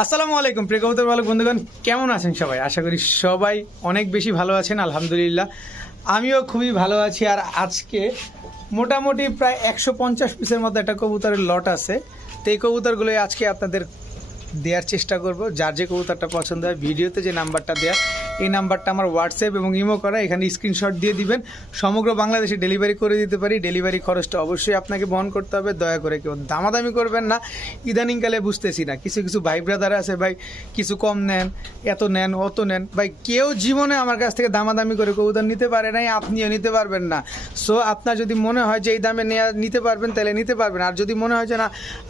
আসসালামু আলাইকুম, প্রিয় কবুতর বালক বন্ধুগণ, কেমন আছেন সবাই? আশা করি সবাই অনেক বেশি ভালো আছেন, আলহামদুলিল্লাহ। আমিও খুবই ভালো আছি, আর আজকে মোটামুটি প্রায় একশো পঞ্চাশ পিসের মতো একটা কবুতরের লট আছে। তো এই কবুতরগুলোই আজকে আপনাদের দেওয়ার চেষ্টা করব। যার যে কবুতরটা পছন্দ হয়, ভিডিওতে যে নাম্বারটা দেওয়া এই নাম্বারটা আমার হোয়াটসঅ্যাপ এবং ইমো করা, এখানে স্ক্রিনশট দিয়ে দিবেন। সমগ্র বাংলাদেশে ডেলিভারি করে দিতে পারি। ডেলিভারি খরচটা অবশ্যই আপনাকে বহন করতে হবে। দয়া করে কেউ দামাদামি করবেন না। ইদানিংকালে বুঝতেছি না। কিছু কিছু ভাই ব্রাদার আছে, ভাই কিছু কম নেন, এত নেন, অত নেন। ভাই, কেউ জীবনে আমার কাছ থেকে দামাদামি করে কবুতর নিতে পারে নাই, আপনিও নিতে পারবেন না। সো আপনার যদি মনে হয় যে এই দামে নেওয়া নিতে পারবেন, তাহলে নিতে পারবেন। আর যদি মনে হয় যে না,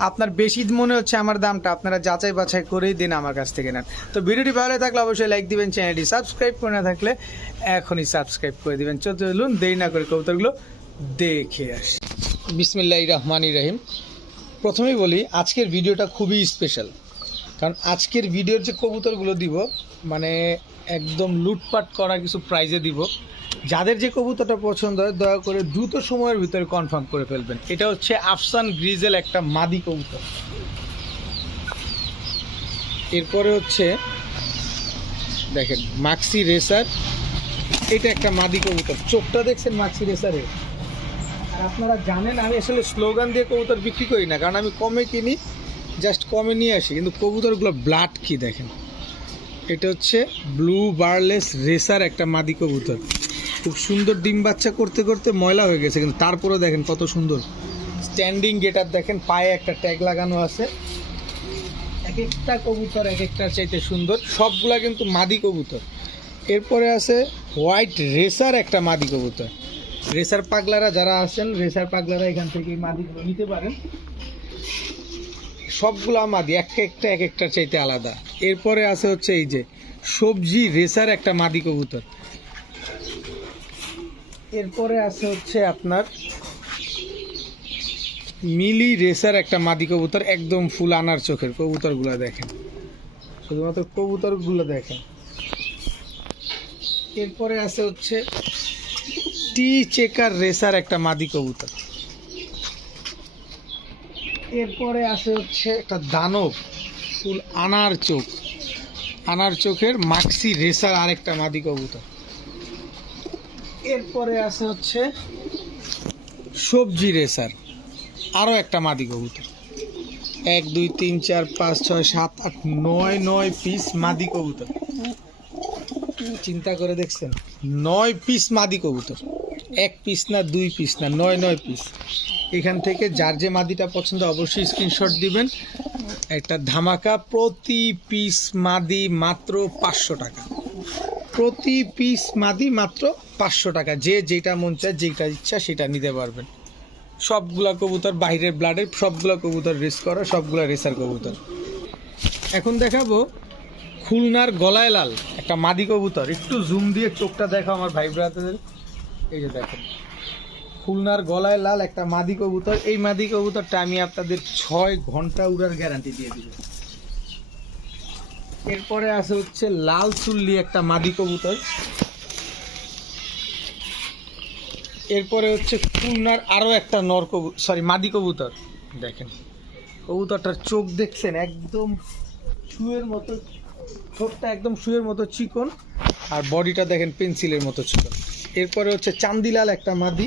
আপনার বেশি মনে হচ্ছে আমার দামটা, আপনারা যাচাই বাছাই করেই দিন আমার কাছ থেকে নেন। তো ভিডিওটি ভালো থাকলে অবশ্যই লাইক দিবেন চ্যানেলটি সাবস্ক্রাইব করে না থাকলে এখনই সাবস্ক্রাইব করে দিবেন। চলুন, দেরি না করে কবুতরগুলো দেখে আসি। বিসমিল্লাহ রহমান রহিম। প্রথমেই বলি, আজকের ভিডিওটা খুবই স্পেশাল কারণ আজকের ভিডিওর যে কবুতরগুলো দিব মানে একদম লুটপাট করা কিছু প্রাইজে দিব, যাদের যে কবুতরটা পছন্দ হয়, দয়া করে দ্রুত সময়ের ভিতরে কনফার্ম করে ফেলবেন। এটা হচ্ছে আফসান গ্রিজেল একটা মাদি কবুতর। এরপরে হচ্ছে দেখেন মাক্সি রেসার এটা একটা মাদি কবুতর। চোখটা দেখছেন মাক্সি রেসারের আর আপনারা জানেন, আমি আসলে স্লোগান দিয়ে কবুতর বিক্রি করি না, কারণ আমি কমে কিনি জাস্ট কমে নিয়ে আসি। কিন্তু কবুতরগুলো ব্লাড কি দেখেন? এটা হচ্ছে ব্লু বার্লেস রেসার একটা মাদি কবুতর। খুব সুন্দর ডিম বাচ্চা করতে করতে ময়লা হয়ে গেছে, কিন্তু তারপরেও দেখেন কত সুন্দর। স্ট্যান্ডিং গেটার দেখেন, পায়ে একটা ট্যাগ লাগানো আছে। এক একটা কবুতর, এক একটার চাইতে সুন্দর। সবগুলা কিন্তু মাদি কবুতর। এরপরে আছে হোয়াইট রেসার একটা মাদি কবুতর। রেসার পাগলারা যারা আছেন, রেসার পাগলারা এখান থেকে মাদিগুলো নিতে পারেন। সবগুলা মাদি, এক একটা, এক একটার চাইতে আলাদা। এরপরে আছে হচ্ছে এই যে সবজি রেসার একটা মাদি কবুতর। এরপরে আছে হচ্ছে আপনার মিলি রেসার একটা মাদি কবুতর একদম ফুল আনার চোখের কবুতরগুলো দেখেন। শুধুমাত্র কবুতরগুলো দেখেন। এরপরে আছে হচ্ছে টি চেকার রেসার একটা মাদি কবুতর। এরপরে আছে হচ্ছে একটা দানব ফুল আনার চোখ। আনার চোখের মাক্সি রেসার আরেকটা মাদি কবুতর। এরপরে আছে হচ্ছে সবজি রেসার। আরও একটা মাদি কবুতর। এক, দুই, তিন, চার, পাঁচ, ছয়, সাত, আট, নয় নয় পিস মাদি কবুতর। চিন্তা করে দেখছেন? নয় পিস মাদি কবুতর। এক পিস না দুই পিস না, নয় নয় পিস। এখান থেকে যার যে মাদিটা পছন্দ অবশ্যই স্ক্রিনশট দিবেন। একটা ধামাকা প্রতি পিস মাদি মাত্র পাঁচশো টাকা। প্রতি পিস মাদি মাত্র পাঁচশো টাকা। যে যেটা মন চায়, যেটা ইচ্ছা সেটা নিতে পারবেন। সবগুলা কবুতর, বাইরের ব্লাডের সবগুলা কবুতর রেস করা, সবগুলা রেসার কবুতর। এখন দেখাবো খুলনার গলায় লাল, একটা মাদি কবুতর। একটু জুম দিয়ে চোখটা দেখো আমার ভাই ব্রাদারদের। এই যে দেখেন, খুলনার গলায় লাল একটা মাদি কবুতর। এই মাদি কবুতরটা আমি আপনাদের ছয় ঘণ্টা উড়ার গ্যারান্টি দিয়ে দিব। এরপরে আছে হচ্ছে লাল চুল্লি একটা মাদি কবুতর। এরপরে হচ্ছে খুলনার আরও একটা নর সরি মাদি কবুতর। দেখেন, কবুতরটার চোখ দেখছেন, একদম শুয়ের মতো, ঠোঁটটা একদম শুয়ের মতো চিকন, আর বডিটা দেখেন পেন্সিলের মতো চিকন। এরপরে হচ্ছে চান্দিলাল একটা মাদি।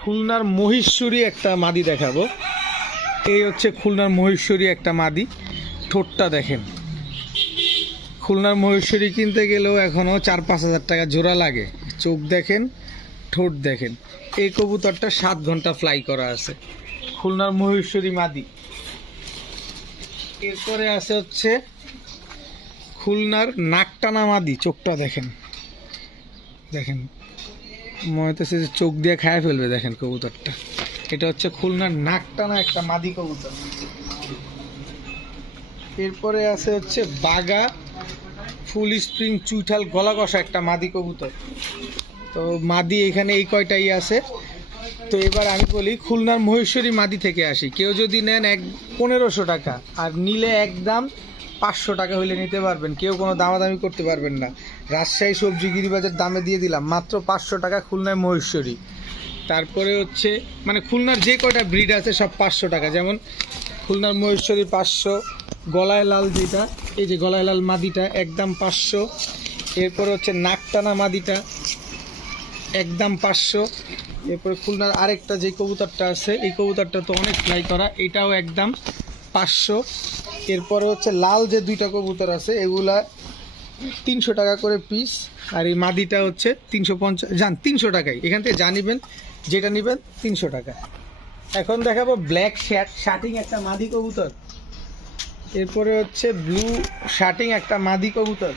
খুলনার মহিশ্বরী একটা মাদি দেখাবো। এই হচ্ছে খুলনার মহেশ্বরী একটা মাদি। ঠোঁটটা দেখেন। খুলনার মহেশ্বরী কিনতে গেলেও এখনও চার পাঁচ হাজার টাকা জোড়া লাগে। চোখ দেখেন, ঠোঁট দেখেন। এই কবুতরটা সাত ঘণ্টা ফ্লাই করা আছে। খুলনার মহেশ্বরী মাদি। এরপরে আছে হচ্ছে খুলনার নাকটানা মাদি, চোখটা দেখেন। দেখেন, মনে হচ্ছে যে চোখ দিয়ে খায় ফেলবে, দেখেন কবুতরটা। এটা হচ্ছে খুলনার নাকটানা একটা মাদি কবুতর। এরপরে আছে হচ্ছে বাগা ফুল স্প্রিং, চুইঠাল গলা কষা একটা মাদি কবুতর। তো মাদি এখানে এই কয়টাই আছে। তো এবার আমি বলি, খুলনার মহেশ্বরী মাদি থেকে আসি। কেউ যদি নেন এক পনেরোশো টাকা, আর নিলে একদম পাঁচশো টাকা হইলে নিতে পারবেন। কেউ কোনো দামাদামি করতে পারবেন না। রাজশাহী সবজি গিরিবাজার দামে দিয়ে দিলাম, মাত্র পাঁচশো টাকা খুলনায় মহেশ্বরী। তারপরে হচ্ছে মানে খুলনার যে কয়টা ব্রিড আছে সব পাঁচশো টাকা। যেমন খুলনার মহেশ্বরী পাঁচশো গলায় লাল যেটা, এই যে গলায় লাল মাদিটা, একদম পাঁচশো। এরপরে হচ্ছে নাকটানা মাদিটা, একদম পাঁচশো। এরপরে খুলনার আরেকটা যে কবুতরটা আছে, এই কবুতরটা তো অনেক ফ্লাই করা, এটাও একদম পাঁচশো। এরপরে হচ্ছে লাল যে দুইটা কবুতর আছে, এগুলা তিনশো টাকা করে পিস আর এই মাদিটা হচ্ছে তিনশো পঞ্চাশ যান তিনশো টাকায়। এখান থেকে যা নিবেন, যেটা নেবেন, তিনশো টাকা এখন দেখাবো ব্ল্যাক শ্যাট শার্টিং একটা মাদি কবুতর। এরপরে হচ্ছে ব্লু শার্টিং একটা মাদি কবুতর।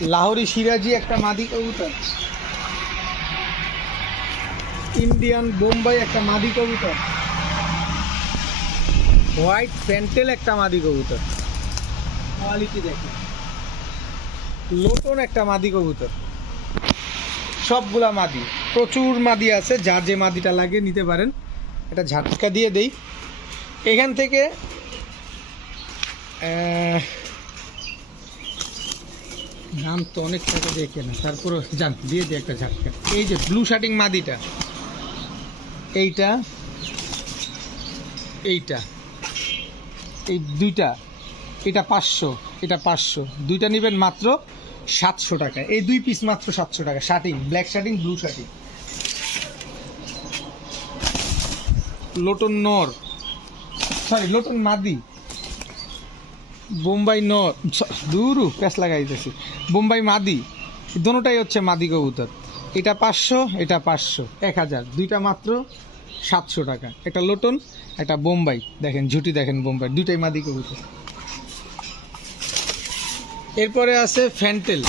লাহোরি সিরাজি একটা মাদি কবুতর। ইন্ডিয়ান বোম্বাই একটা মাদি কবুতর। হোয়াইট প্যান্টেল একটা মাদি কবুতর। কোয়ালিটি দেখে। লোটন একটা মাদি কবুতর। সবগুলা মাদি। প্রচুর মাদি আছে, যার যে মাদিটা লাগে নিতে পারেন। এটা ঝাটকা দিয়ে দেই। এখান থেকে নাম তো অনেক টাকা দিয়ে কেনা। তারপরে যান, দিয়ে দিই একটা ঝাটকা। এই যে ব্লু শার্টিং মাদিটা, এইটা এইটা, এই দুইটা, এটা পাঁচশো এটা পাঁচশো। দুইটা নেবেন মাত্র সাতশো টাকা। এই দুই পিস মাত্র সাতশো টাকা shirting black shirting blue shirting lotion নর। সরি লোটন মাদি। বোম্বাই নর। দূরু প্যাস লাগাইতেছি বোম্বাই মাদি। দোনোটাই হচ্ছে মাদি কবুতর। এটা পাঁচশো এটা পাঁচশো। এক হাজার। দুইটা মাত্র সাতশো টাকা। একটা লোটন, একটা বোম্বাই। দেখেন, ঝুটি দেখেন বোম্বাই। দুইটাই মাদি কবুতর। এরপরে আছে ফ্যান্টেল।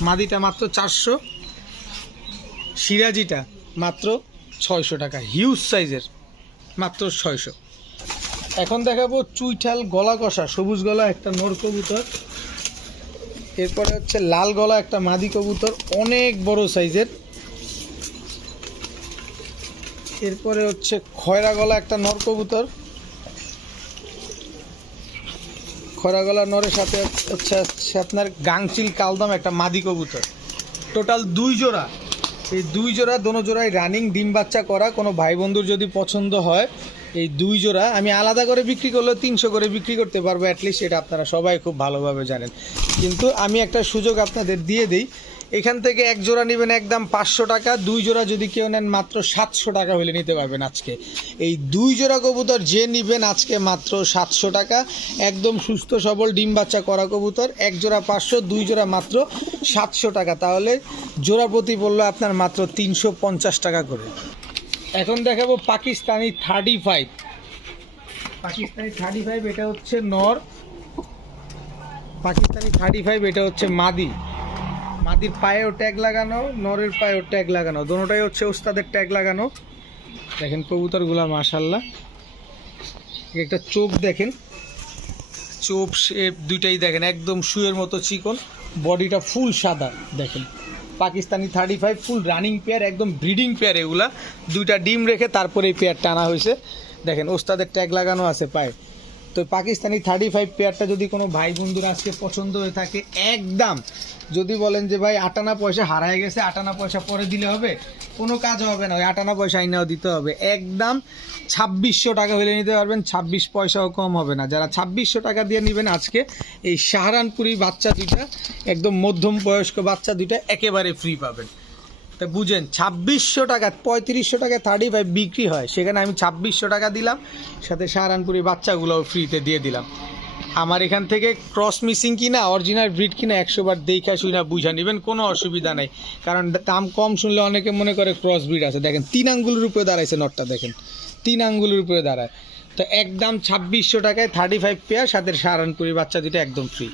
মাদিটা মাত্র চারশো। সিরাজিটা মাত্র ছয়শো টাকা। হিউজ সাইজের। মাত্র ছয়শো। এখন দেখাবো চুইঠাল গলা কষা, সবুজ গলা একটা নর কবুতর। এরপরে হচ্ছে লাল গলা একটা মাদি কবুতর, অনেক বড় সাইজের। এরপরে হচ্ছে খয়রা গলা একটা নর কবুতর। খয়রা গলা নরের সাথে হচ্ছে আপনার গাংচিল কালদম একটা মাদি কবুতর। টোটাল দুই জোড়া। এই দুই জোড়া, দোনো জোড়ায় রানিং ডিম বাচ্চা করা, কোনো ভাই বন্ধুর যদি পছন্দ হয়, এই দুই জোড়া, আমি আলাদা করে বিক্রি করলে তিনশো করে বিক্রি করতে পারব অ্যাটলিস্ট এটা আপনারা সবাই খুব ভালোভাবে জানেন। কিন্তু আমি একটা সুযোগ আপনাদের দিয়ে দিই এখান থেকে এক জোড়া নেবেন একদম পাঁচশো টাকা, দুই জোড়া যদি কেউ নেন মাত্র সাতশো টাকা হলে নিতে পারবেন আজকে। এই দুই জোড়া কবুতর যে নেবেন আজকে মাত্র সাতশো টাকা। একদম সুস্থ, সবল ডিম বাচ্চা করা কবুতর, এক জোড়া পাঁচশো, দুই জোড়া মাত্র সাতশো টাকা। তাহলে জোড়া প্রতি পড়ল আপনার মাত্র তিনশো পঞ্চাশ টাকা করে। এখন দেখাবো Pakistani thirty five Pakistani thirty five এটা হচ্ছে নর। পাকিস্তানি থার্টি ফাইভ এটা হচ্ছে মাদি। মাদির পায়েও ট্যাগ লাগানো, নরের পায়েও ট্যাগ লাগানো। দোনোটাই হচ্ছে ওস্তাদের ট্যাগ লাগানো। দেখেন কবুতর কবুতরগুলা মাশাল্লাহ একটা চোখ দেখেন। চোখ শেপ দুইটাই দেখেন, একদম শুয়ের মতো চিকন। বডিটা ফুল সাদা, দেখেন। Pakistani thirty five full running pair একদম ব্রিডিং পেয়ার এগুলা। দুইটা ডিম রেখে তারপরে এই পেয়ারটা আনা হয়েছে। দেখেন, ওস্তাদের ট্যাগ লাগানো আছে পায়ে। তো পাকিস্তানি থার্টি ফাইভ পেয়ারটা যদি কোনো ভাই বন্ধুর আজকে পছন্দ হয়ে থাকে, একদম। যদি বলেন যে, ভাই, আটানা পয়সা হারায় গেছে, আটানা পয়সা পরে দিলে হবে? কোনো কাজ হবে না, ওই আটানা পয়সা আইনাও দিতে হবে। একদম ছাব্বিশশো টাকা হলে নিতে পারবেন, ছাব্বিশ পয়সাও কম হবে না। যারা ছাব্বিশশো টাকা দিয়ে নেবেন আজকে, এই সাহারানপুরি বাচ্চা দুইটা, একদম মধ্যম বয়স্ক বাচ্চা দুইটা একেবারে ফ্রি পাবেন। তা বুঝেন, ছাব্বিশশো টাকা পঁয়ত্রিশশো টাকা থার্টি ফাইভ বিক্রি হয়। সেখানে আমি ছাব্বিশশো টাকা দিলাম, সাথে সাহারানপুরি বাচ্চাগুলোও ফ্রিতে দিয়ে দিলাম। আমার এখান থেকে ক্রস মিসিং কিনা অরিজিনাল ব্রিড কিনা, একশো বার দেখা শুই না বুঝা নেবেন, কোনো অসুবিধা নেই। কারণ দাম কম শুনলে অনেকে মনে করে ক্রস ব্রিড আছে। দেখেন, তিন আঙ্গুলের উপরে দাঁড়াইছে নটটা, দেখেন। তিন আঙ্গুলের উপরে দাঁড়ায়। তো একদম ছাব্বিশশো টাকায় থার্টি ফাইভ পেয়ার সাথে সাহারানপুরি বাচ্চা দুটো একদম ফ্রি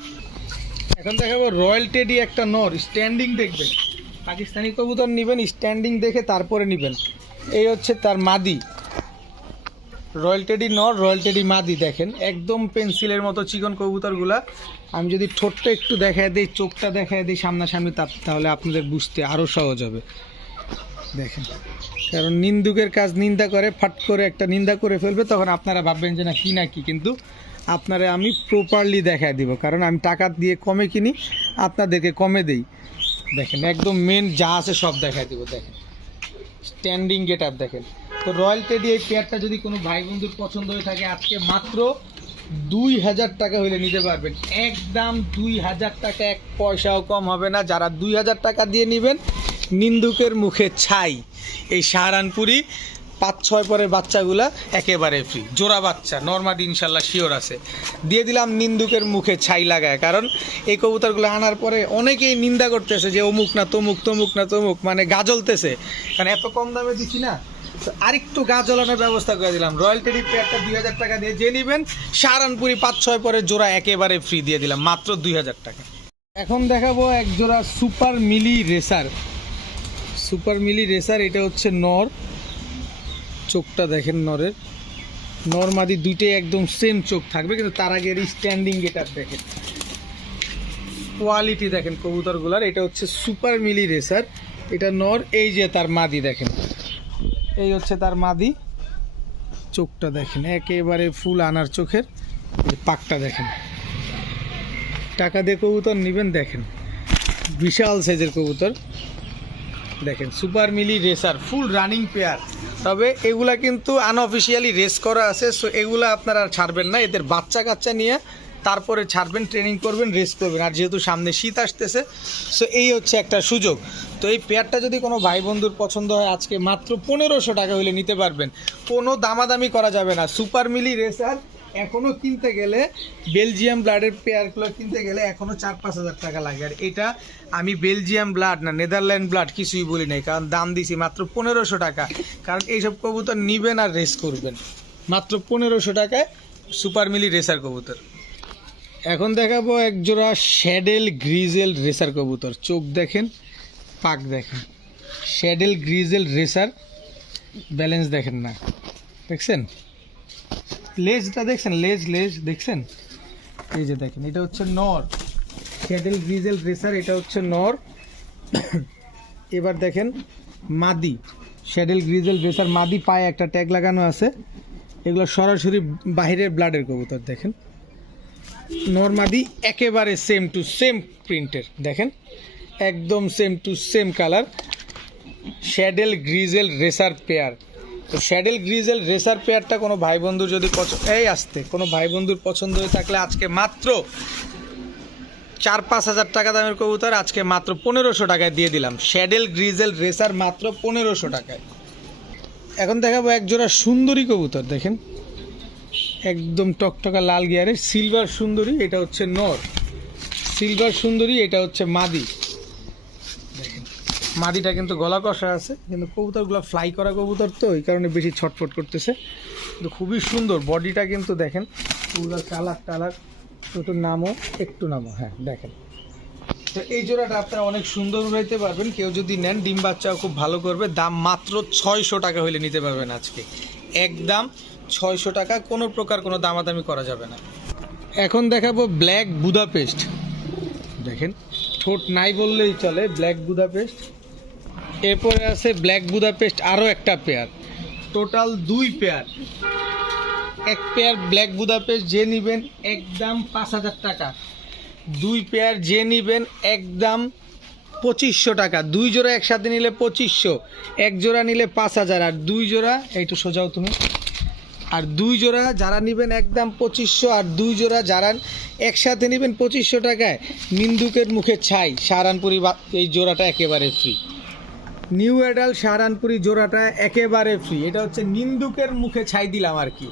এখন দেখাবো রয়্যাল টেডি একটা নর স্ট্যান্ডিং দেখবেন। পাকিস্তানি কবুতর নেবেন স্ট্যান্ডিং দেখে তারপরে নেবেন। এই হচ্ছে তার মাদি। রয়্যাল টেডি নর রয়্যাল টেডি মাদি, দেখেন। একদম পেন্সিলের মতো চিকন কবুতরগুলা। আমি যদি ঠোঁটটা একটু দেখায় দিই, চোখটা দেখায় দিই সামনাসামনি তাহলে আপনাদের বুঝতে আরও সহজ হবে। দেখেন। কারণ নিন্দুকের কাজ নিন্দা করে, ফাট করে একটা নিন্দা করে ফেলবে, তখন আপনারা ভাববেন যে না, কি না কি, কিন্তু আপনারা আমি প্রপারলি দেখায় দিব। কারণ আমি টাকা দিয়ে কমে কিনি, আপনাদেরকে কমে দেই। দেখেন, একদম মেন যা আছে সব দেখাই দিব, দেখেন। স্ট্যান্ডিং গেট আপ দেখেন। তো রয়্যাল টেডি এই পেয়ারটা যদি কোনো ভাই বন্ধুর পছন্দ হয়ে থাকে, আজকে মাত্র দুই হাজার টাকা হলে নিতে পারবেন। একদম দুই হাজার টাকা, এক পয়সাও কম হবে না। যারা দুই হাজার টাকা দিয়ে নেবেন, নিন্দুকের মুখে ছাই। এই সাহারানপুরি পাঁচ ছয় পরের বাচ্চাগুলা একেবারে ফ্রি জোড়া বাচ্চা নর্মাল ইনশাল্লাহ শিওর আছে। দিয়ে দিলাম নিন্দুকের মুখে ছাই লাগায়, কারণ এই কবুতরগুলো আনার পরে অনেকেই নিন্দা করতেছে যে, অমুক না তমুক তমুক না তমুক। মানে গা জ্বলতেছে। কারণ এত কম দামে দিচ্ছি না। আরেকটু গা জ্বলানোর ব্যবস্থা করে দিলাম। রয়্যাল টেডি পেয়ারটা দুই হাজার টাকা দিয়ে যে নেবেন, সাহারানপুরি পাঁচ ছয় পরে জোড়া একেবারে ফ্রি দিয়ে দিলাম, মাত্র দুই হাজার টাকা। এখন দেখাবো এক জোড়া super milli racer super milli racer এটা হচ্ছে নর। চোখটা দেখেন নরের। নর মাদি দুইটাই একদম সেম চোখ থাকবে, কিন্তু তার আগে স্ট্যান্ডিং গেটার দেখেন। কোয়ালিটি দেখেন কবুতরগুলার, এটা হচ্ছে সুপার মিলি রেসার এটা নর, এই যে তার মাদি দেখেন। এই হচ্ছে তার মাদি। চোখটা দেখেন, একেবারে ফুল আনার চোখের। পাকটা দেখেন। টাকা দিয়ে কবুতর নেবেন, দেখেন। বিশাল সাইজের কবুতর। দেখেন, super milli racer full running pair তবে এগুলা কিন্তু আনঅফিসিয়ালি রেস করা আছে সো এগুলা আপনারা ছাড়বেন না। এদের বাচ্চা কাচ্চা নিয়ে তারপরে ছাড়বেন ট্রেনিং করবেন রেস করবেন। আর যেহেতু সামনে শীত আসতেছে সো এই হচ্ছে একটা সুযোগ। তো এই পেয়ারটা যদি কোনো ভাই বন্ধুর পছন্দ হয়, আজকে মাত্র পনেরোশো টাকা হলে নিতে পারবেন। কোনো দামাদামি করা যাবে না। সুপার মিলি রেসার এখনও কিনতে গেলে বেলজিয়াম ব্লাডের পেয়ারগুলো কিনতে গেলে এখনও চার, পাঁচ হাজার টাকা লাগে। আর এটা আমি বেলজিয়াম ব্লাড না, নেদারল্যান্ড ব্লাড কিছুই বলি নাই, কারণ দাম দিছি মাত্র পনেরোশো টাকা। কারণ এইসব কবুতর নিবেন আর রেস করবেন। মাত্র পনেরোশো টাকায় সুপার মিলি রেসার কবুতর। এখন দেখাবো এক জোড়া শ্যাডেল গ্রিজেল রেসার কবুতর। চোখ দেখেন, পাক দেখেন। শ্যাডেল গ্রিজেল রেসার ব্যালেন্স দেখেন না। দেখছেন? লেজটা দেখছেন, লেজ লেজ দেখছেন? এই যে দেখেন, এটা হচ্ছে নর। শ্যাডেল গ্রিজেল রেসার এটা হচ্ছে নর। এবার দেখেন, মাদি। শ্যাডেল গ্রিজেল রেসার মাদি পায়ে একটা ট্যাগ লাগানো আছে। এগুলো সরাসরি বাহিরের ব্লাডের কবুতর, দেখেন। নর্মাদি একেবারে সেম টু সেম প্রিন্টের দেখেন। একদম same to same colour saddle grizzle racer pair তো শ্যাডেল গ্রিজেল রেসার পেয়ারটা কোনো ভাই বন্ধুর যদি পছন্দ এই আসতে, কোনো ভাই বন্ধুর পছন্দ হয়ে থাকলে আজকে মাত্র চার পাঁচ হাজার টাকা দামের কবুতর, আজকে মাত্র পনেরোশো টাকায় দিয়ে দিলাম। শ্যাডেল গ্রিজেল রেসার মাত্র পনেরোশো টাকায়। এখন দেখাবো এক জোড়া সুন্দরী কবুতর, দেখেন। একদম টকটকা লাল গিয়ারের সিলভার সুন্দরী, এটা হচ্ছে নর। সিলভার সুন্দরী, এটা হচ্ছে মাদি। মাদিটা কিন্তু গলা কষা আছে, কিন্তু কবুতরগুলো ফ্লাই করা কবুতর তো, এই কারণে বেশি ছটফট করতেছে। কিন্তু খুবই সুন্দর বডিটা কিন্তু দেখেন কবুতর কালার টালার একটু নামও একটু নামও হ্যাঁ দেখেন। তো এই জোড়াটা আপনারা অনেক সুন্দর উড়াইতে পারবেন, কেউ যদি নেন, ডিম বাচ্চাও খুব ভালো করবে, দাম মাত্র ছয়শো টাকা হলে নিতে পারবেন আজকে। একদম ছয়শো টাকা, কোনো প্রকার কোনো দামাদামি করা যাবে না। এখন দেখাবো ব্ল্যাক বুদাপেস্ট দেখেন, ঠোঁট নাই বললেই চলে ব্ল্যাক বুদাপেস্ট এরপরে আছে ব্ল্যাক বুদাপেস্ট আরও একটা পেয়ার টোটাল দুই পেয়ার এক পেয়ার ব্ল্যাক বুদাপেস্ট যে নেবেন একদম পাঁচ হাজার টাকা। দুই পেয়ার যে নেবেন একদম পঁচিশশো টাকা। দুই জোড়া একসাথে নিলে পঁচিশশো, এক জোড়া নিলে পাঁচ হাজার। আর দুই জোড়া, এইটু সোজাও তুমি। আর দুই জোড়া যারা নেবেন একদম পঁচিশশো, আর দুই জোড়া যারা একসাথে নেবেন পঁচিশশো টাকায় নিন্দুকের মুখে ছাই। সাহারানপুরি এই জোড়াটা একেবারে ফ্রি নিউ অ্যাডাল সাহারানপুরি জোড়াটা একেবারে ফ্রি এটা হচ্ছে নিন্দুকের মুখে ছাই দিলাম আর কি।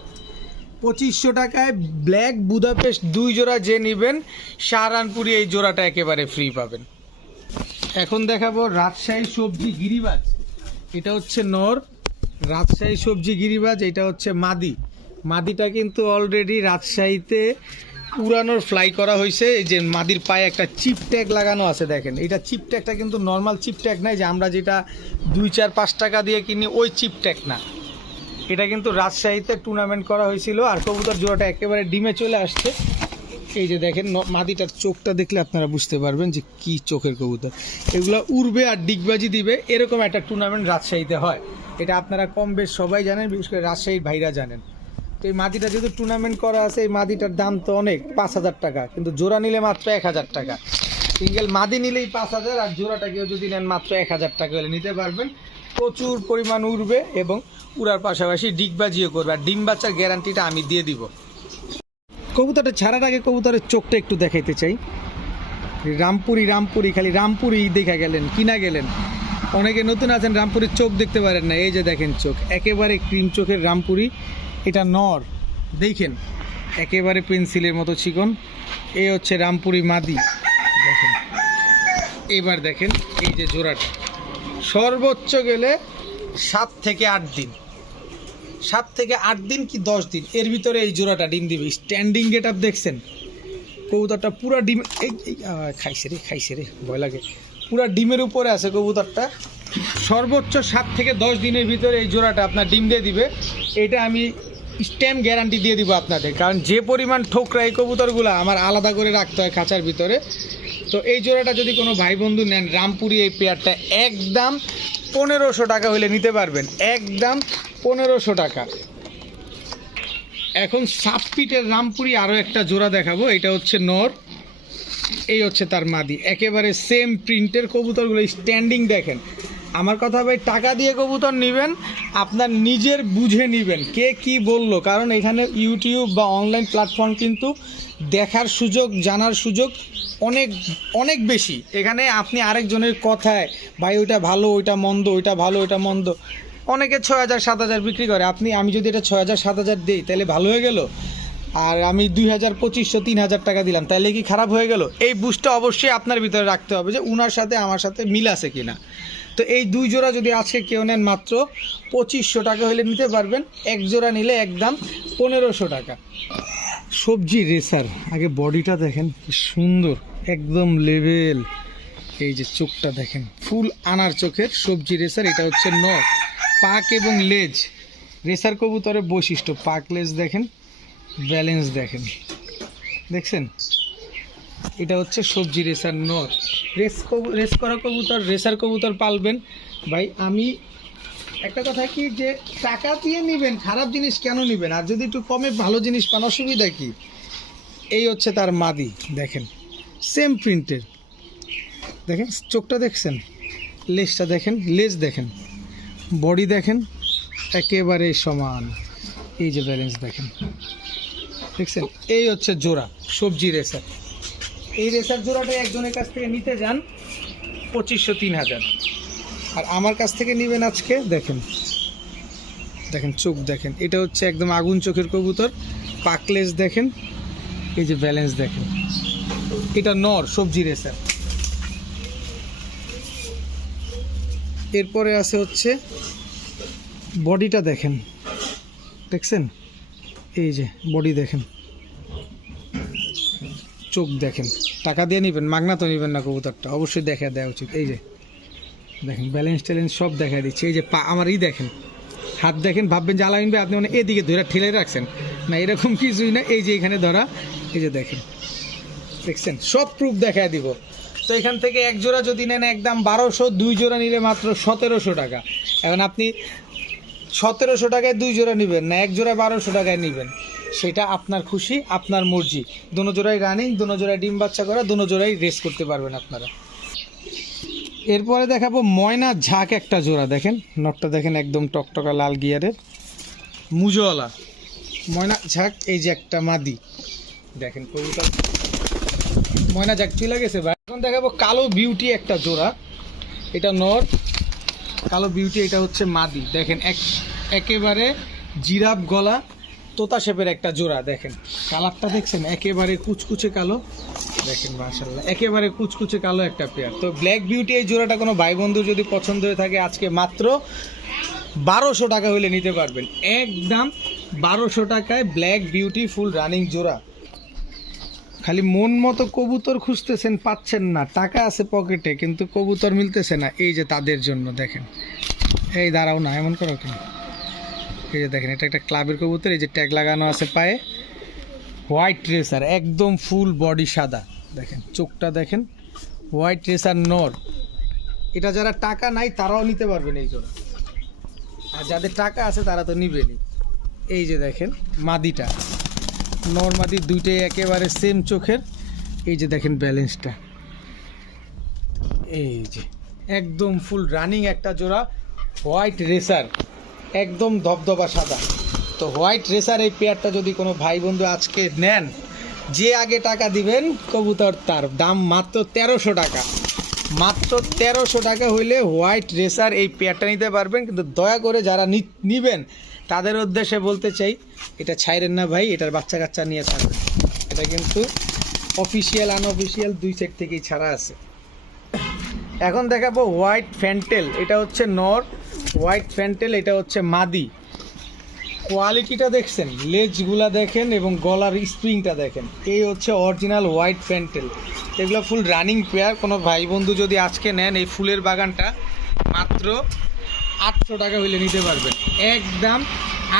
পঁচিশশো টাকায় ব্ল্যাক বুদাপেস্ট দুই জোড়া যে নেবেন সাহারানপুরি এই জোড়াটা একেবারে ফ্রি পাবেন। এখন দেখাবো রাজশাহী সবজি গিরিবাজ। এটা হচ্ছে নর, রাজশাহী সবজি গিরিবাজ, এটা হচ্ছে মাদি। মাদিটা কিন্তু অলরেডি রাজশাহীতে উড়ানোর ফ্লাই করা হয়েছে, এই যে মাদির পায়ে একটা চিপ ট্যাগ লাগানো আছে দেখেন। এটা চিপ ট্যাগটা কিন্তু নর্মাল চিপ ট্যাগ নাই, যে আমরা যেটা দুই, চার, পাঁচ টাকা দিয়ে কিনি, ওই চিপ ট্যাগ না। এটা কিন্তু রাজশাহীতে টুর্নামেন্ট করা হয়েছিল, আর কবুতর জোড়াটা একেবারে ডিমে চলে আসছে। এই যে দেখেন মাদিটার চোখটা দেখলে আপনারা বুঝতে পারবেন যে কি চোখের কবুতর। এগুলো উড়বে আর ডিগবাজি দিবে, এরকম একটা টুর্নামেন্ট রাজশাহীতে হয়। এটা আপনারা কম বেশ সবাই জানেন, বিশেষ করে রাজশাহীর ভাইরা জানেন। এই মাদিটা যেহেতু টুর্নামেন্ট করা আছে, এই মাদিটার দাম তো অনেক, পাঁচ হাজার টাকা। কিন্তু জোড়া নিলে মাত্র এক হাজার টাকা। সিঙ্গেল মাদি নিলেই পাঁচ হাজার, আর জোড়াটা কেউ যদি নেন মাত্র এক হাজার টাকা হলে নিতে পারবেন। প্রচুর পরিমাণ উড়বে এবং উড়ার পাশাপাশি ডিগবাজিও করবে, আর ডিম বাচ্চার গ্যারান্টিটা আমি দিয়ে দিব। কবুতরটা ছাড়ার আগে কবুতরের চোখটা একটু দেখাইতে চাই। রামপুরি রামপুরি, খালি রামপুরি দেখা গেলেন, কিনা গেলেন। অনেকে নতুন আছেন, রামপুরির চোখ দেখতে পারেন না। এই যে দেখেন চোখ, একেবারে ক্রিম চোখের রামপুরি। এটা নর। দেখেন, একেবারে পেন্সিলের মতো চিকন। এই হচ্ছে রামপুরি মাদি। দেখেন, এবার দেখেন এই যে জোড়াটা। সর্বোচ্চ গেলে সাত থেকে আট দিন। সাত থেকে আট দিন কি দশ দিন? এর ভিতরে এই জোড়াটা ডিম দিবে। স্ট্যান্ডিং গেট আপ দেখছেন? কবুতরটা পুরা ডিম খাইছে রে খাইছে রে, ভয় লাগে। পুরা ডিমের উপরে আছে কবুতরটা। সর্বোচ্চ সাত থেকে দশ দিনের ভিতরে এই জোড়াটা আপনার ডিম দিয়ে দিবে। এটা আমি স্ট্যাম্প গ্যারান্টি দিয়ে দিব আপনাদের। কারণ যে পরিমাণ ঠোকরা এই কবুতরগুলো আমার আলাদা করে রাখতে হয় খাঁচার ভিতরে। তো এই জোড়াটা যদি কোনো ভাই বন্ধু নেন, রামপুরি এই পেয়ারটা একদম পনেরোশো টাকা হলে নিতে পারবেন। একদম পনেরোশো টাকা। এখন সাপপিটের রামপুরি আরও একটা জোড়া দেখাবো। এটা হচ্ছে নর। এই হচ্ছে তার মাদি। একেবারে সেম প্রিন্টের কবুতরগুলো স্ট্যান্ডিং দেখেন। আমার কথা ভাই, টাকা দিয়ে কবুতর নেবেন, আপনার নিজের বুঝে নেবেন কে কি বলল। কারণ এখানে ইউটিউব বা অনলাইন প্ল্যাটফর্ম কিন্তু দেখার সুযোগ, জানার সুযোগ অনেক অনেক বেশি। এখানে আপনি আরেকজনের কথায়, ভাই, ওইটা ভালো, ওইটা মন্দ, ওইটা ভালো, ওইটা মন্দ। অনেকে ছয় হাজার, সাত হাজার বিক্রি করে। আপনি, আমি যদি এটা ছয় হাজার, সাত হাজার দিই, তাহলে ভালো হয়ে গেল? আর আমি দুই হাজার, পঁচিশশো, তিন হাজার টাকা দিলাম, তাহলে কি খারাপ হয়ে গেল? এই বুঝটা অবশ্যই আপনার ভিতরে রাখতে হবে যে, উনার সাথে আমার সাথে মিল আছে কিনা। তো এই দুই জোড়া যদি আজকে কেউ নেন মাত্র পঁচিশশো টাকা হলে নিতে পারবেন। এক জোড়া নিলে একদম পনেরোশো টাকা। সবজি রেসার, আগে বডিটা দেখেন কি সুন্দর, একদম লেভেল এই যে চোখটা দেখেন, ফুল আনার চোখের সবজি রেসার, এটা হচ্ছে ন পাক এবং লেজ। রেসার কবুতরের বৈশিষ্ট্য, পাক লেজ দেখেন ব্যালেন্স দেখেন। দেখছেন? এটা হচ্ছে সবজি রেসার নর রেস রেস করা কবুতর, রেসার কবুতর পালবেন। ভাই, আমি একটা কথা কি যে, টাকা দিয়ে নেবেন, খারাপ জিনিস কেন নেবেন? আর যদি একটু কমে ভালো জিনিস পান, অসুবিধা কি? এই হচ্ছে তার মাদি, দেখেন। সেম প্রিন্টের দেখেন, চোখটা দেখছেন? লেজটা দেখেন, লেজ দেখেন। বডি দেখেন, একেবারে সমান। এই যে ব্যালেন্স দেখেন। দেখছেন? এই হচ্ছে জোড়া, সবজি রেসার। এই রেসার জোড়াটা একজনের কাছ থেকে নিতে যান। পঁচিশশো তিন হাজার। আর আমার কাছ থেকে নেবেন আজকে দেখেন। দেখেন চোখ দেখেন। এটা হচ্ছে একদম আগুন চোখের কবুতর। পাকলেস দেখেন। এই যে ব্যালেন্স দেখেন। এটা নর সবজি রেসার। এরপরে আছে হচ্ছে বডিটা দেখেন। দেখছেন? এই যে বডি দেখেন। চোখ দেখেন। টাকা দিয়ে নেবেন, মাগনা তো নেবেন না কবুতরটা। অবশ্যই দেখা দেওয়া উচিত। এই যে, দেখেন ব্যালেন্স ট্যালেন্স সব দেখা দিচ্ছে। এই যে, পা আমার ই দেখেন। হাত দেখেন, ভাববেন যে আলামিন আপনি মানে এদিকে ধরে ঠেলে রাখছেন। না, এরকম কিছুই না। এই যে, এখানে ধরা, এই যে দেখেন। দেখছেন? সব প্রুফ দেখা দিব। তো এখান থেকে এক জোড়া যদি নেন, একদম বারোশো, দুই জোড়া নিলে মাত্র সতেরোশো টাকা। এখন আপনি সতেরোশো টাকায় দুই জোড়া নেবেন না, এক জোড়া বারোশো টাকায় নেবেন। সেটা আপনার খুশি, আপনার মর্জি। দোনো জোড়াই রানিং দোনো জোড়াই ডিম বাচ্চা করা দোনো জোড়াই রেস করতে পারবেন আপনারা। এরপরে দেখাবো ময়না ঝাঁক একটা জোড়া, দেখেন নটটা দেখেন একদম টকটকা লাল গিয়ারের মুজোওয়ালা ময়না ঝাঁক, এই যে একটা মাদি। দেখেন কবুতর ময়না ঝাঁক চলে গেছে, ভাই। এখন দেখাবো কালো বিউটি একটা জোড়া। এটা নর। কালো বিউটি এটা হচ্ছে মাদি। দেখেন, এক একেবারে জিরাফ গলা। তোতা শেপের একটা জোড়া, দেখেন। কালারটা দেখছেন? একেবারে কুচকুচে কালো। দেখেন মার্শাল্লাহ একেবারে কুচকুচে কালো একটা পেয়ার তো ব্ল্যাক বিউটি এই জোড়াটা কোনো ভাই বন্ধু যদি পছন্দ হয়ে থাকে, আজকে মাত্র বারোশো টাকা হলে নিতে পারবেন। একদম বারোশো টাকায় ব্ল্যাক বিউটি ফুল রানিং জোড়া। খালি মন মতো কবুতর খুঁজতেছেন, পাচ্ছেন না। টাকা আছে পকেটে, কিন্তু কবুতর মিলতেছে না। এই যে তাদের জন্য, দেখেন। এই দাঁড়াও না, এমন করো কেন? এই যে দেখেন, এটা একটা ক্লাবের কবুতর, এই যে ট্যাগ লাগানো আছে পায়ে। হোয়াইট রেসার একদম ফুল বডি সাদা। দেখেন, চোখটা দেখেন হোয়াইট রেসার নর। এটা যারা টাকা নাই, তারাও নিতে পারবেন এই জন্য আর যাদের টাকা আছে, তারা তো নিবেনি এই যে দেখেন, মাদিটা। নর্মাদি দুইটাই একেবারে সেম চোখের। এই যে দেখেন ব্যালেন্সটা এই যে, একদম ফুল রানিং একটা জোড়া হোয়াইট রেসার একদম ধবধবা সাদা। তো হোয়াইট রেসার এই পেয়ারটা যদি কোনো ভাই বন্ধু আজকে নেন, যে আগে টাকা দিবেন, কবুতর তার দাম মাত্র তেরোশো টাকা। মাত্র তেরোশো টাকা হইলে হোয়াইট রেসার এই পেয়ারটা নিতে পারবেন, কিন্তু দয়া করে যারা নিবেন, তাদের উদ্দেশ্যে বলতে চাই, এটা ছাইরেন না ভাই, এটার বাচ্চা কাচ্চা নিয়ে ছাড়বেন এটা কিন্তু অফিসিয়াল আনঅফিসিয়াল দুই সেট থেকেই ছাড়া আছে। এখন দেখাবো হোয়াইট ফ্যান্টেল এটা হচ্ছে নর হোয়াইট ফ্যান্টেল এটা হচ্ছে মাদি। কোয়ালিটিটা দেখছেন, লেজগুলা দেখেন এবং গলার স্প্রিংটা দেখেন। এই হচ্ছে অরিজিনাল হোয়াইট ফ্যান্টেল এগুলো ফুল রানিং পেয়ার, কোনো ভাই বন্ধু যদি আজকে নেন এই ফুলের বাগানটা, মাত্র আটশো টাকা হইলে নিতে পারবেন। একদম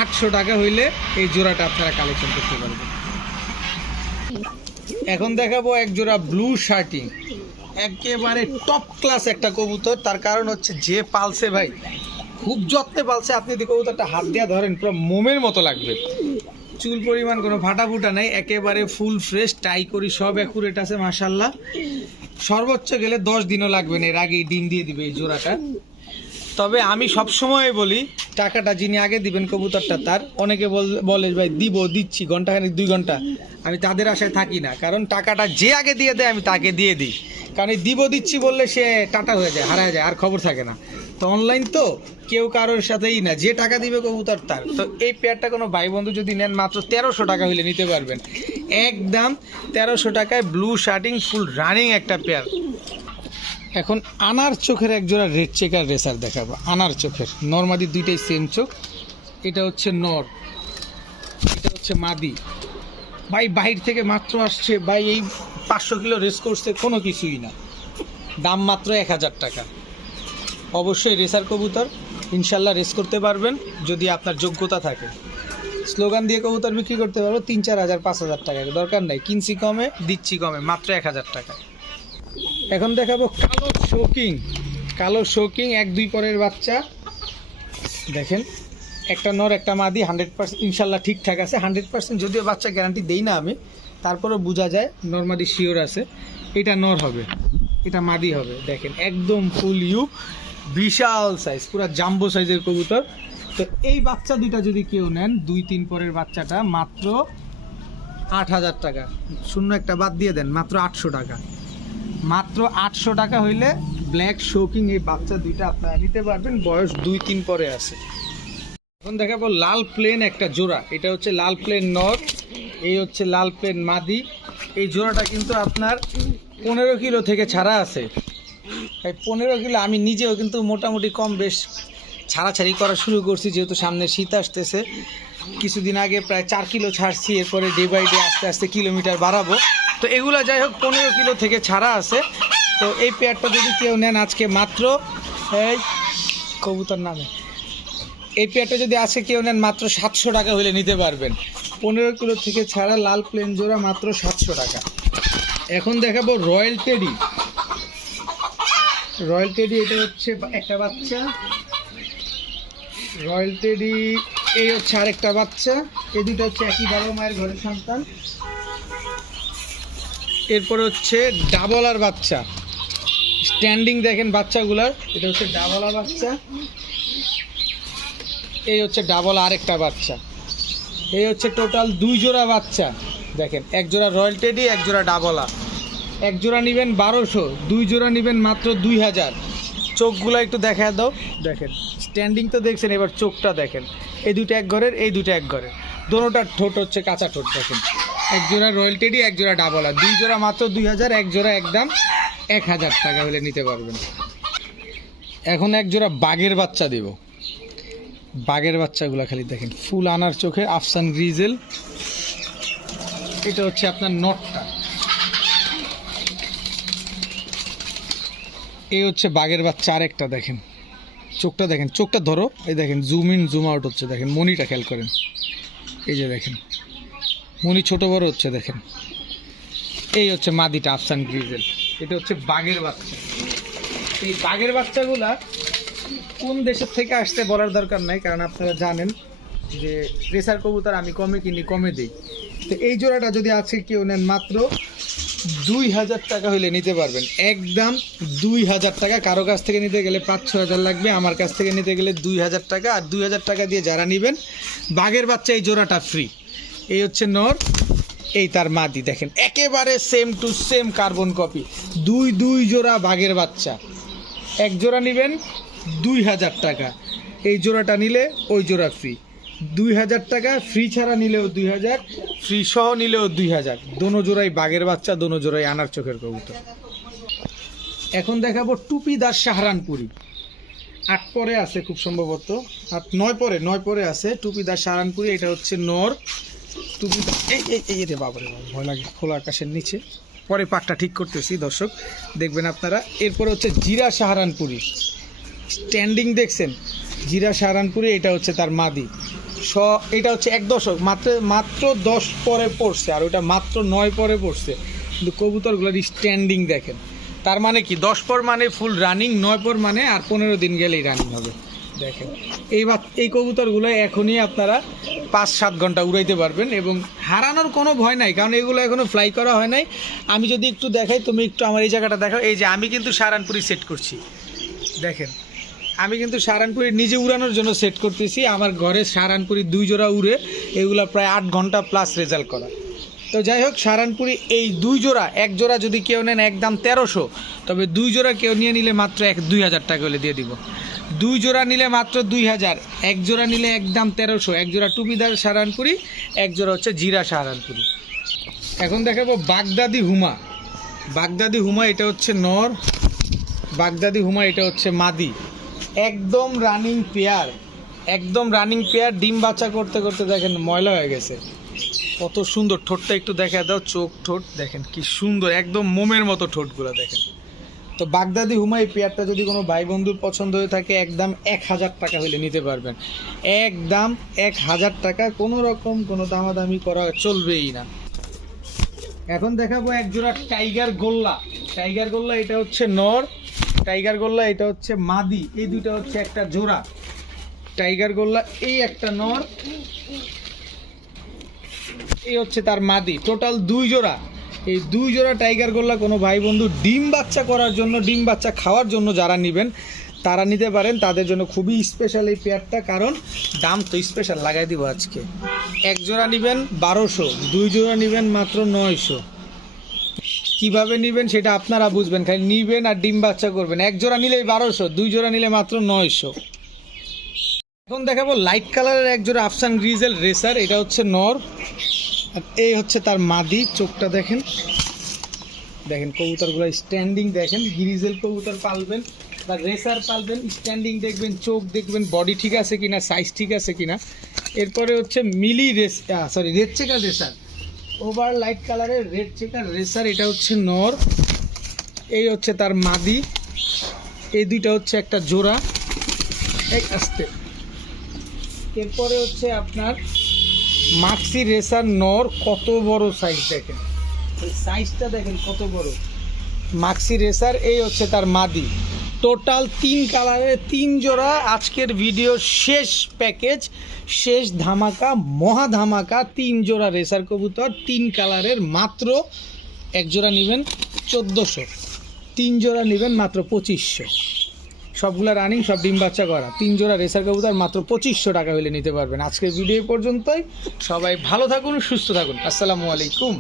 আটশো টাকা হইলে এই জোড়াটা আপনারা কালেকশন করতে পারবেন। এখন দেখাবো এক জোড়া ব্লু শার্টিং। একেবারে টপ ক্লাস একটা কবুতর, তার কারণ হচ্ছে যে পালসে ভাই খুব যত্নে পালছে। আপনি যদি কবুতরটা হাত দিয়ে ধরেন, পুরো মোমের মতো লাগবে। চুল পরিমাণ কোনো ফাটা ফুটা নেই, একেবারে ফুল ফ্রেশ টাই করি, সব অ্যাকুরেট আছে মাসাল্লাহ সর্বোচ্চ গেলে দশ দিনও লাগবে না, এর আগেই ডিম দিয়ে দিবে এই জোড়াটা। তবে আমি সব সময় বলি, টাকাটা যিনি আগে দিবেন কবুতরটা তার, অনেকে বল- ভাই, দিব, দিচ্ছি, ঘন্টাখানেক, দুই ঘণ্টা। আমি তাদের আশায় থাকি না, কারণ টাকাটা যে আগে দিয়ে দেয়, আমি তাকে দিয়ে দিই। কারণ দিব, দিচ্ছি বললে সে টাটা হয়ে যায়, হারায় যায়, আর খবর থাকে না। তো অনলাইন তো কেউ কারোর সাথেই না, যে টাকা দিবে কবুতর তার। তো এই পেয়ারটা কোনো ভাই বন্ধু যদি নেন, মাত্র তেরোশো টাকা হইলে নিতে পারবেন। একদম তেরোশো টাকায় ব্লু শার্টিং ফুল রানিং একটা পেয়ার এখন আনার চোখের এক জোড়া রেড চেকার রেসার দেখাবো। আনার চোখের, নর্মাদি দুইটাই সেম চোখ। এটা হচ্ছে নর, এটা হচ্ছে মাদি। ভাই বাহির থেকে মাত্র আসছে, ভাই, এই পাঁচশো কিলো রেস করছে, কোনো কিছুই না। দাম মাত্র এক হাজার টাকা। অবশ্যই রেসার কবুতর। ইনশাল্লাহ রেস করতে পারবেন, যদি আপনার যোগ্যতা থাকে। স্লোগান দিয়ে কবুতর বিক্রি করতে পারব তিন, চার হাজার, পাঁচ হাজার টাকা। দরকার নাই, কিনছি কমে, দিচ্ছি কমে, মাত্র এক হাজার টাকা। এখন দেখাবো কালো শোকিং। কালো শোকিং, এক, দুই পরের বাচ্চা। দেখেন, একটা নর, একটা মাদি হান্ড্রেড পার্সেন্ট ইনশাল্লাহ ঠিকঠাক আছে হান্ড্রেড পার্সেন্ট যদিও বাচ্চা গ্যারান্টি দেই না আমি, তারপরেও বোঝা যায় নর্মাদি শিওর আছে। এটা নর হবে, এটা মাদি হবে, দেখেন, একদম ফুল ইউ বিশাল সাইজ পুরো জাম্বো সাইজের কবুতর। তো এই বাচ্চা দুইটা যদি কেউ নেন, দুই তিন পরের বাচ্চাটা মাত্র আট হাজার টাকা। শূন্য একটা বাদ দিয়ে দেন, মাত্র আটশো টাকা। মাত্র আটশো টাকা হইলে ব্ল্যাক শোকিং এই বাচ্চা দুইটা আপনারা নিতে পারবেন, বয়স দুই তিন পরে আছে। এখন দেখাবো লাল প্লেন একটা জোড়া। এটা হচ্ছে লাল প্লেন নর, এই হচ্ছে লাল প্লেন মাদি। এই জোড়াটা কিন্তু আপনার পনেরো কিলো থেকে ছাড়া আছে। এই পনেরো কিলো আমি নিজেও কিন্তু মোটামুটি কম বেশ ছাড়াছাড়ি করা শুরু করছি, যেহেতু সামনে শীত আসতেছে। কিছুদিন আগে প্রায় চার কিলো ছাড়ছি, এরপরে ডে বাই ডে আস্তে আস্তে কিলোমিটার বাড়াবো। তো এগুলো যাই হোক, পনেরো কিলো থেকে ছাড়া আছে। তো এই পেয়ারটা যদি কেউ নেন আজকে মাত্র, এই কবুতর নামে। এই পেয়ারটা যদি আজকে কেউ নেন মাত্র সাতশো টাকা হলে নিতে পারবেন। পনেরো কিলো থেকে ছাড়া লাল প্লেন জোড়া মাত্র সাতশো টাকা। এখন দেখাবো রয়্যাল টেডি। রয়্যাল টেডি, এটা হচ্ছে একটা বাচ্চা। রয়্যাল টেডি, এই হচ্ছে আরেকটা বাচ্চা। এই দুটো হচ্ছে একই বাবা মায়ের ঘরের সন্তান। এরপরে হচ্ছে ডাবলার বাচ্চা। স্ট্যান্ডিং দেখেন বাচ্চাগুলার। এটা হচ্ছে ডাবলা বাচ্চা। এই হচ্ছে ডাবল আরেকটা বাচ্চা। এই হচ্ছে টোটাল দুই জোড়া বাচ্চা। দেখেন, এক জোড়া রয়্যাল টেডি, এক জোড়া ডাবলা। এক জোড়া নেবেন বারোশো দুই জোড়া নেবেন মাত্র দুই হাজার। চোখগুলো একটু দেখা দাও। দেখেন। স্ট্যান্ডিং তো দেখছেন এবার চোখটা দেখেন। এই দুটো এক ঘরের এই দুটো এক ঘরের। দোনোটার ঠোঁট হচ্ছে কাঁচা ঠোঁট দেখেন। এক জোড়া রয়্যাল টেডি এক জোড়া ডাবলা দুই জোড়া মাত্র দুই হাজার এক জোড়া একদম এক হাজার টাকা হলে নিতে পারবেন। এখন এক জোড়া বাঘের বাচ্চা দেব। বাঘের বাচ্চাগুলো খালি দেখেন ফুল আনার চোখে আফসান গ্রিজেল এটা হচ্ছে আপনার নটটা। এই হচ্ছে বাঘের বাচ্চা আরেকটা দেখেন। চোখটা দেখেন, চোখটা ধরো। এই দেখেন জুম ইন জুম আউট হচ্ছে, দেখেন, মনিটা খেয়াল করেন। এই যে দেখেন, মনি ছোট বড় হচ্ছে, দেখেন। এই হচ্ছে মাদিটা, আফসান গ্রিজেল। এটা হচ্ছে বাঘের বাচ্চা। এই বাঘের বাচ্চাগুলা কোন দেশের থেকে আসতে বলার দরকার নাই, কারণ আপনারা জানেন যে রেসার কবুতর আমি কমে কিনি, কমে দিই। তো এই জোড়াটা যদি আজকে কেউ নেন মাত্র দুই হাজার টাকা হইলে নিতে পারবেন। একদম দুই হাজার টাকা কারও কাছ থেকে নিতে গেলে পাঁচ ছ হাজার লাগবে, আমার কাছ থেকে নিতে গেলে দুই হাজার টাকা। আর দুই হাজার টাকা দিয়ে যারা নেবেন, বাঘের বাচ্চা এই জোড়াটা ফ্রি এই হচ্ছে নর, এই তার মাদি, দেখেন। একেবারে same to same carbon copy দুই দুই জোড়া বাঘের বাচ্চা। এক জোড়া নেবেন দুই হাজার টাকা। এই জোড়াটা নিলে ওই জোড়া ফ্রি দুই হাজার টাকা ফ্রি ছাড়া নিলেও দুই হাজার ফ্রি সহ নিলেও দুই হাজার। দোনো জোড়াই বাঘের বাচ্চা, দোনো জোড়াই আনার চোখের কবুতর। এখন দেখাবো টুপিদার সাহারানপুরি। আট পরে আছে খুব সম্ভবত। আট, নয় পরে নয় পরে আছে টুপিদার সাহারানপুরি। এটা হচ্ছে নর। টুপি, এই এই রে বাবারে বাবা ভয় লাগে খোলা আকাশের নিচে। পরে পাকটা ঠিক করতেছি, দর্শক, দেখবেন আপনারা। এরপরে হচ্ছে জিরা সাহারানপুরি। স্ট্যান্ডিং দেখছেন? জিরা সাহারানপুরি, এটা হচ্ছে তার মাদি। এটা হচ্ছে এক দশক, মাত্র মাত্র দশ পরে পড়ছে, আর ওটা মাত্র নয় পরে পড়ছে। কিন্তু কবুতরগুলোর স্ট্যান্ডিং দেখেন। তার মানে কি, দশ পর মানে ফুল রানিং নয় পর মানে আর পনেরো দিন গেলেই রানিং হবে। দেখেন এই এই কবুতরগুলো এখনই আপনারা পাঁচ, সাত ঘণ্টা উড়াইতে পারবেন এবং হারানোর কোনো ভয় নাই, কারণ এগুলো এখনও ফ্লাই করা হয় নাই। আমি যদি একটু দেখাই, তুমি একটু আমার এই জায়গাটা দেখাও। এই যে, আমি কিন্তু সারানপুরি সেট করছি। দেখেন আমি কিন্তু সারানপুরি নিজে উড়ানোর জন্য সেট করতেছি। আমার ঘরে সারানপুরি দুই জোড়া উড়ে এগুলা প্রায় আট ঘণ্টা প্লাস রেজাল্ট করা। তো যাই হোক, সারানপুরি এই দুই জোড়া, এক জোড়া যদি কেউ নেন একদম তেরোশো, তবে দুই জোড়া কেউ নিয়ে নিলে মাত্র এক দুই হাজার টাকা হলে দিয়ে দিব। দুই জোড়া নিলে মাত্র দুই হাজার, এক জোড়া নিলে একদম তেরোশো, এক জোড়া টুপিদার সারানপুরি, এক জোড়া হচ্ছে জিরা সাহারানপুরি এখন দেখাবো বাগদাদি হুমা। বাগদাদি হুমা এটা হচ্ছে নর, বাগদাদি হুমা এটা হচ্ছে মাদি। একদম রানিং পেয়ার একদম রানিং পেয়ার ডিম বাচ্চা করতে করতে দেখেন ময়লা হয়ে গেছে। কত সুন্দর ঠোঁটটা একটু দেখা দাও, চোখ ঠোঁট, দেখেন কি সুন্দর, একদম মোমের মতো ঠোঁটগুলো দেখেন। তো বাগদাদি হুমা এই পেয়ারটা যদি কোনো ভাই বন্ধুর পছন্দ হয়ে থাকে, একদম এক হাজার টাকা হলে নিতে পারবেন। একদম এক হাজার টাকা, কোনো রকম কোনো দামাদামি করা চলবেই না। এখন দেখাবো এক জোড়া টাইগার গোল্লা। টাইগার গোল্লা এটা হচ্ছে নর। টাইগার গোল্লা, এটা হচ্ছে মাদি, এই দুইটা হচ্ছে একটা জোড়া। টাইগার গোল্লা, এই একটা নর, এই হচ্ছে তার মাদি। টোটাল দুই জোড়া। এই দুই জোড়া টাইগার গোল্লা কোনো ভাই বন্ধু ডিম বাচ্চা করার জন্য, ডিম বাচ্চা খাওয়ার জন্য যারা নেবেন, তারা নিতে পারেন। তাদের জন্য খুবই স্পেশাল এই পেয়ারটা কারণ দাম তো স্পেশাল লাগাই দিব আজকে। এক জোড়া নেবেন বারোশো, দুই জোড়া নেবেন মাত্র নয়শো। কীভাবে নিবেন সেটা আপনারা বুঝবেন, খালি নিবেন আর ডিম বাচ্চা করবেন। এক জোড়া নিলেই বারোশো, দুই জোড়া নিলে মাত্র নয়শো। এখন দেখাবো লাইট কালারের এক জোড়া আফসান গ্রিজেল রেসার এটা হচ্ছে নর। আর এই হচ্ছে তার মাদি, চোখটা দেখেন। দেখেন, কবুতরগুলো স্ট্যান্ডিং দেখেন গ্রিজেল কবুতর পালবেন, বা রেসার পালবেন স্ট্যান্ডিং দেখবেন, চোখ দেখবেন বডি ঠিক আছে কিনা সাইজ ঠিক আছে কিনা। এরপরে হচ্ছে milli race sorry red checker racer. Over light কালারের রেড চেকার রেসার এটা হচ্ছে নর। এই হচ্ছে তার মাদি। এই দুইটা হচ্ছে একটা জোড়া। এক আসতে। এরপরে হচ্ছে আপনার মাক্সি রেসার নর, কত বড় সাইজ দেখেন। সাইজটা দেখেন কত বড়। মাক্সি রেসার এই হচ্ছে তার মাদি। টোটাল তিন কালারের তিন জোড়া আজকের ভিডিও শেষ প্যাকেজ শেষ ধামাকা, মহা ধামাকা, তিন জোড়া রেসার কবুতর, তিন কালারের মাত্র এক জোড়া নেবেন চোদ্দোশো। তিন জোড়া নেবেন মাত্র পঁচিশশো। সবগুলো রানিং সব ডিম বাচ্চা করা। তিন জোড়া রেসার কবুতর মাত্র পঁচিশশো টাকা হলে নিতে পারবেন। আজকের ভিডিও পর্যন্তই। সবাই ভালো থাকুন, সুস্থ থাকুন। আসসালামু আলাইকুম।